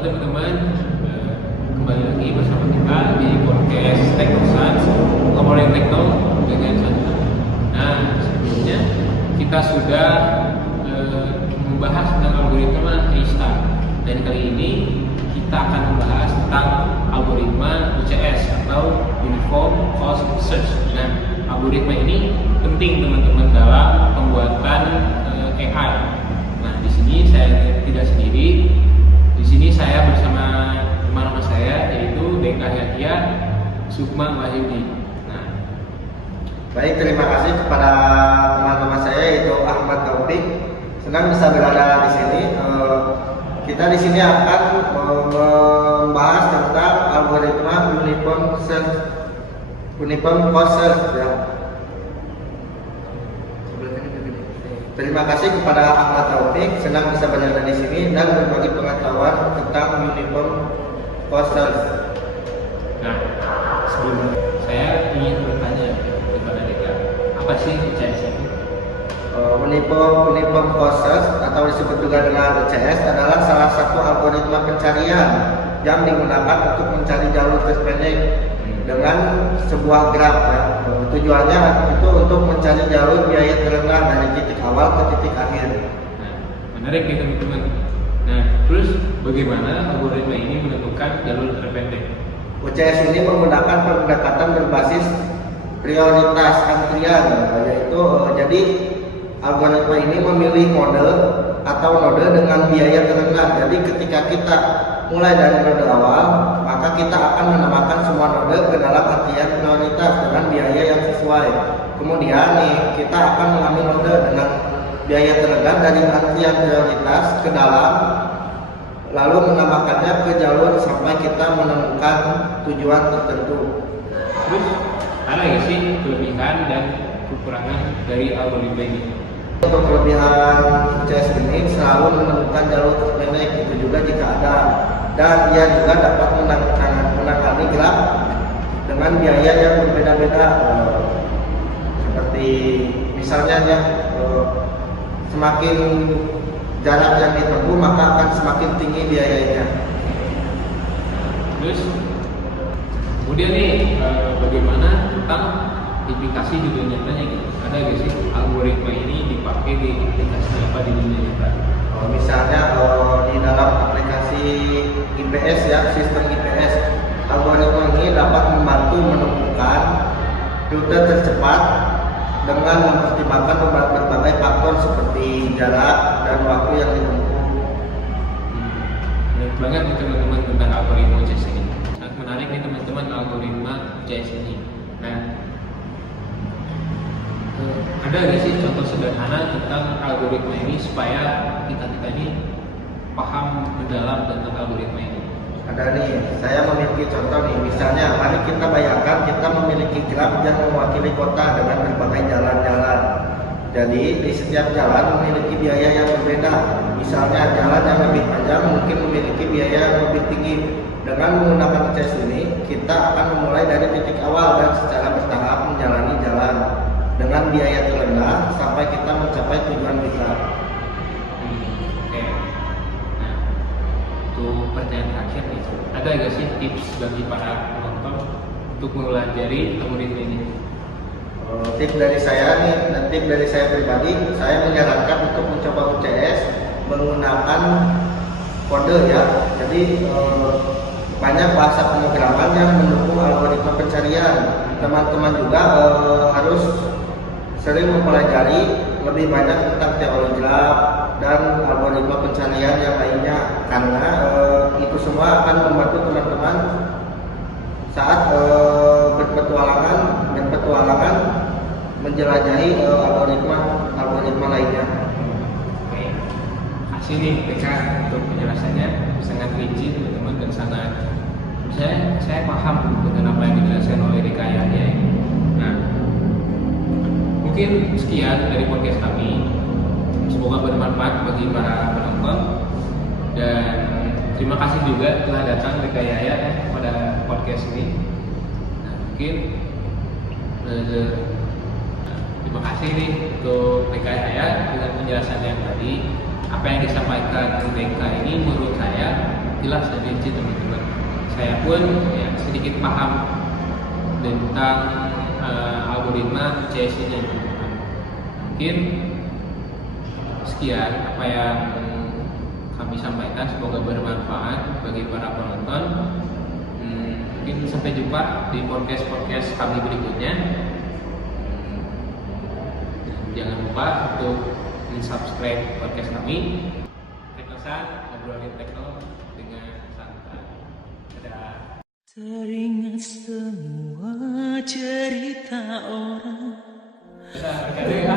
Halo teman-teman, kembali lagi bersama kita di podcast Teknosans, ngobrolin tekno dengan santai. Nah, sebelumnya kita sudah membahas tentang algoritma A*, dan kali ini kita akan membahas tentang algoritma UCS atau Uniform Cost Search. Nah, algoritma ini penting teman-teman dalam pembuatan AI. Nah, di sini saya tidak sendiri. Di sini saya bersama teman-teman saya, yaitu Deka Yahya, Sukma Wahyudi. Nah, baik, terima kasih kepada teman-teman saya yaitu Ahmad Taufik. Senang bisa berada di sini. Kita di sini akan membahas tentang algoritma Uniform Cost Search ya. Terima kasih kepada Ahmad Taufik, senang bisa berada di sini dan berbagi pengetahuan tentang Uniform Cost Search. Nah, sebelumnya saya ingin bertanya kepada Deka, apa sih UCS itu? Uniform Cost Search atau disebut juga dengan UCS adalah salah satu algoritma pencarian yang digunakan untuk mencari jalur terpendek dengan sebuah graf ya. Tujuannya itu untuk mencari jalur biaya terendah dari titik awal ke titik akhir. Nah, menarik nih teman-teman. Nah, terus bagaimana algoritma ini menentukan jalur terpendek? UCS ini menggunakan pendekatan berbasis prioritas antrian, yaitu jadi algoritma ini memilih mode atau node dengan biaya terendah. Jadi ketika kita mulai dari node awal, maka kita akan menambahkan semua node ke dalam antrian prioritas dengan biaya yang sesuai. Kemudian nih kita akan mengambil node dengan biaya terendah dari antrian prioritas ke dalam, lalu menambahkannya ke jalur sampai kita menemukan tujuan tertentu. Terus ada nggak sih kelebihan dan kekurangan dari algoritma ini? Untuk kelebihan UCS ini selalu menemukan jalur terpendek, itu juga jika ada, dan ia juga dapat menangani graf dengan biaya yang berbeda-beda. Seperti misalnya ya, semakin jarak yang ditempuh maka akan semakin tinggi biayanya. Terus kemudian nih bagaimana tentang aplikasi juga nyatanya gitu? Ada nggak sih algoritma ini dipakai di aplikasi apa di dunia nyata? Misalnya di dalam aplikasi IPS ya, sistem IPS, algoritma ini dapat membantu menemukan rute tercepat dengan mempertimbangkan berbagai faktor seperti jarak dan waktu yang ditempuh. Menarik banget nih teman-teman tentang algoritma UCS ini. Sangat menarik nih teman-teman algoritma UCS ini. Nah, ada nggak sih contoh sederhana tentang algoritma ini supaya kita ini paham mendalam tentang algoritma ini? Ada nih, saya memiliki contoh nih. Misalnya, mari kita bayangkan kita memiliki graf yang mewakili kota dengan berbagai jalan-jalan. Jadi di setiap jalan memiliki biaya yang berbeda. Misalnya jalan yang lebih panjang mungkin memiliki biaya yang lebih tinggi. Dengan menggunakan UCS ini, kita akan memulai dari titik awal dan secara bertahap menjalani jalan dengan biaya terendah sampai kita mencapai tujuan kita. Oke. Nah, untuk pertanyaan terakhir nih, ada nggak sih tips bagi para penonton untuk mempelajari algoritma ini? Tips dari saya nih, dan tips dari saya pribadi, saya menyarankan untuk mencoba UCS menggunakan kode ya. Jadi banyak bahasa pemrograman yang mendukung algoritma pencarian. Teman-teman juga harus sering mempelajari lebih banyak tentang teori graf dan algoritma pencarian yang lainnya, karena itu semua akan membantu teman-teman saat berpetualangan menjelajahi algoritma lainnya. Oke, kasih nih Deka untuk penjelasannya, sangat rinci teman-teman dan sangat saya paham dengan apa yang dijelaskan oleh Deka Yahya ini. Nah, mungkin sekian dari podcast kami. Semoga bermanfaat bagi para penonton, dan terima kasih juga telah datang Deka Yahya pada podcast ini. Nah, mungkin terima kasih nih untuk Deka Yahya dengan penjelasan yang tadi. Apa yang disampaikan Deka ini menurut saya jelas dan rinci teman-teman. Saya pun ya sedikit paham tentang algoritma CS ini teman-teman. Mungkin sekian apa yang kami sampaikan, semoga bermanfaat bagi para penonton. Mungkin sampai jumpa di podcast kami berikutnya. Jangan lupa untuk subscribe podcast kami. Teknosan, ngobrolin tekno dengan santai. Dadah. Teringat semua cerita orang. Nah,